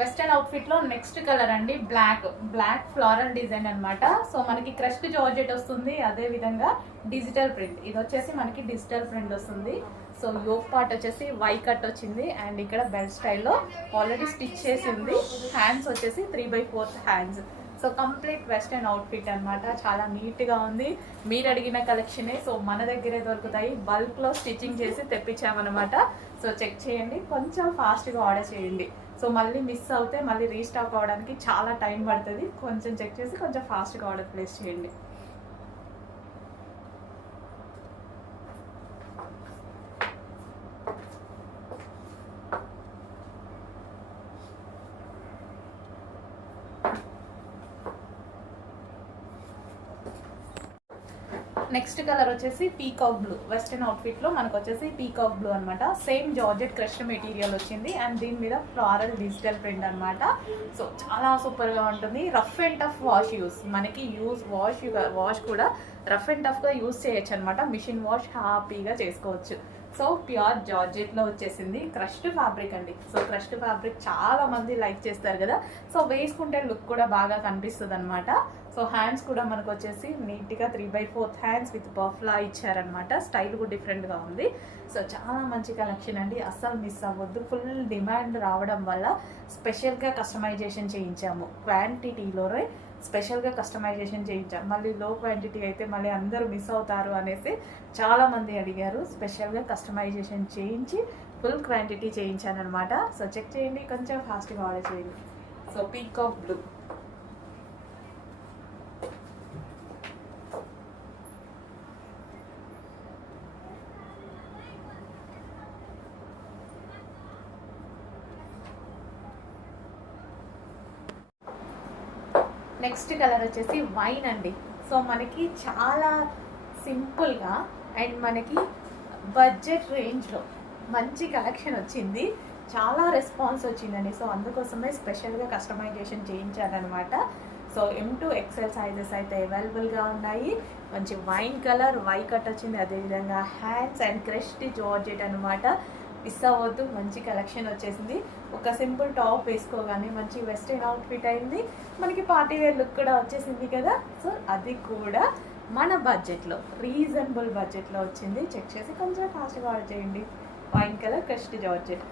Western outfit లో next colour అండి black floral design అన్నమాట. సో మనకి క్రష్డ్ జార్జెట్ వస్తుంది, అదే విధంగా డిజిటల్ ప్రింట్. ఇది వచ్చేసి మనకి డిజిటల్ ప్రింట్ వస్తుంది. సో యోక్ పార్ట్ వచ్చేసి వై కట్ వచ్చింది అండ్ ఇక్కడ బెల్ట్ స్టైల్లో ఆల్రెడీ స్టిచ్ చేసి ఉంది. హ్యాండ్స్ వచ్చేసి 3/4 hands. So complete western outfit అనమాట. చాలా నీట్గా ఉంది. మీరు అడిగిన కలెక్షనే. సో మన దగ్గరే దొరుకుతాయి. బల్క్లో స్టిచ్చింగ్ చేసి తెప్పించామన్నమాట. సో చెక్ చేయండి, కొంచెం ఫాస్ట్గా ఆర్డర్ చేయండి. సో మళ్ళీ మిస్ అవుతే మళ్ళీ రీస్టాక్ అవ్వడానికి చాలా టైం పడుతుంది. కొంచెం చెక్ చేసి కొంచెం ఫాస్ట్గా ఆర్డర్ ప్లేస్ చేయండి. నెక్స్ట్ కలర్ వచ్చేసి పీకాక్ బ్లూ. వెస్టర్న్ అవుట్ఫిట్ లో మనకు వచ్చేసి పీకాక్ బ్లూ అనమాట. సేమ్ జార్జెట్ క్రష్డ్ మెటీరియల్ వచ్చింది అండ్ దీని మీద ఫ్లోరల్ డిజిటల్ ప్రింట్ అనమాట. సో చాలా సూపర్ గా ఉంటుంది. Rough and tough wash use, మనకి వాష్ కూడా రఫ్ అండ్ టఫ్ గా యూస్ చేయొచ్చు అనమాట. మిషన్ వాష్ హ్యాపీగా చేసుకోవచ్చు. సో ప్యూర్ జార్జెట్ లో వచ్చేసింది. క్రష్డ్ ఫ్యాబ్రిక్ అండి. సో క్రష్డ్ ఫ్యాబ్రిక్ చాలా మంది లైక్ చేస్తారు కదా. సో వేసుకుంటే లుక్ కూడా బాగా కనిపిస్తుంది అనమాట. సో హ్యాండ్స్ కూడా మనకు వచ్చేసి నీట్గా 3/4 హ్యాండ్స్ విత్ బఫ్లా ఇచ్చారనమాట. స్టైల్ కూడా డిఫరెంట్గా ఉంది. సో చాలా మంచి కలెక్షన్ అండి, అస్సలు మిస్ అవ్వద్దు. ఫుల్ డిమాండ్ రావడం వల్ల స్పెషల్గా కస్టమైజేషన్ చేయించాము. క్వాంటిటీలోనే స్పెషల్గా కస్టమైజేషన్ చేయించాము. మళ్ళీ లో క్వాంటిటీ అయితే మళ్ళీ అందరూ మిస్ అవుతారు అనేసి చాలామంది అడిగారు. స్పెషల్గా కస్టమైజేషన్ చేయించి ఫుల్ క్వాంటిటీ చేయించాను అనమాట. సో చెక్ చేయండి, కొంచెం ఫాస్ట్గా ఆర్డర్ చేయండి. So peacock blue. Next colour వచ్చేసి వైన్ అండి. సో మనకి చాలా సింపుల్గా అండ్ మనకి బడ్జెట్ రేంజ్లో మంచి కలెక్షన్ వచ్చింది. చాలా రెస్పాన్స్ వచ్చిందండి. సో అందుకోసమే స్పెషల్గా కస్టమైజేషన్ చేయించారనమాట. సో M2 XL సైజెస్ అయితే అవైలబుల్గా ఉన్నాయి. మంచి వైన్ కలర్, వై కట్ వచ్చింది. అదేవిధంగా హ్యాండ్స్ అండ్ క్రష్డ్ జార్జెట్ అనమాట. మిస్ అవ్వద్దు, మంచి కలెక్షన్ వచ్చేసింది. ఒక సింపుల్ టాప్ వేసుకోగానే మంచి వెస్టర్న్ అవుట్ఫిట్ అయింది. మనకి పార్టీ వేర్ లుక్ కూడా వచ్చేసింది కదా. సో అది కూడా మన బడ్జెట్లో, రీజనబుల్ బడ్జెట్లో వచ్చింది. చెక్ చేసి కొంచెం ఫాస్ట్గా ఆర్డర్ చేయండి. Wine colour crushed georgette.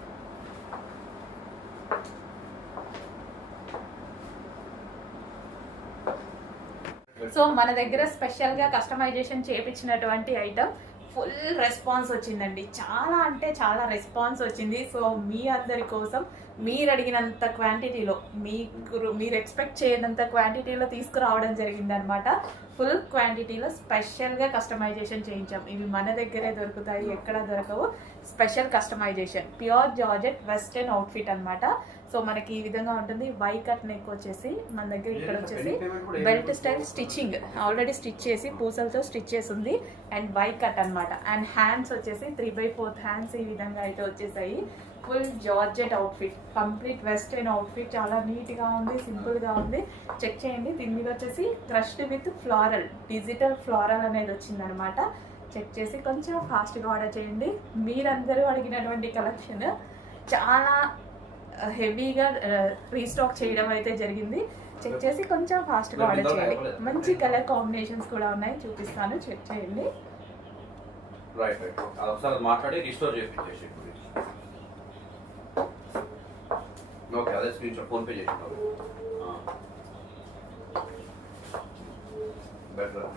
So మన దగ్గర స్పెషల్గా కస్టమైజేషన్ చేయించినటువంటి ఐటమ్ ఫుల్ రెస్పాన్స్ వచ్చిందండి. చాలా అంటే చాలా రెస్పాన్స్ వచ్చింది. సో మీ అందరి కోసం మీరు అడిగినంత క్వాంటిటీలో, మీరు ఎక్స్పెక్ట్ చేయనంత క్వాంటిటీలో తీసుకురావడం జరిగిందనమాట. ఫుల్ క్వాంటిటీలో స్పెషల్గా కస్టమైజేషన్ చేయించాం. ఇవి మన దగ్గరే దొరుకుతాయి, ఎక్కడ దొరకవు. Special customization, pure georgette western outfit అనమాట. సో మనకి ఈ విధంగా ఉంటుంది. వై కట్ నెక్ వచ్చేసి మన దగ్గర ఇక్కడ వచ్చేసి belt style stitching already stitch చేసి పూసలతో స్టిచ్ చేసి ఉంది అండ్ వై కట్ అనమాట. అండ్ హ్యాండ్స్ వచ్చేసి 3/4 హ్యాండ్స్ ఈ విధంగా అయితే వచ్చేసాయి. Full georgette outfit, complete western outfit. చాలా నీట్గా ఉంది, సింపుల్గా ఉంది. చెక్ చేయండి. దీని మీద వచ్చేసి crushed with floral, digital floral అనేది వచ్చిందనమాట. చెక్ చేసి కొంచెం ఫాస్ట్గా ఆర్డర్ చేయండి. మీరందరూ అడిగినటువంటి కలెక్షన్ చాలా హెవీగా రీస్టాక్ చేయడం అయితే జరిగింది. చెక్ చేసి కొంచెం ఫాస్ట్గా ఆర్డర్ చేయండి. మంచి కలర్ కాంబినేషన్స్ కూడా ఉన్నాయి, చూపిస్తాను. చెక్ చేయండి. ఓకే, అదే స్క్రీన్ షాట్ ఫోన్ పే చేసినావు. బెటర్.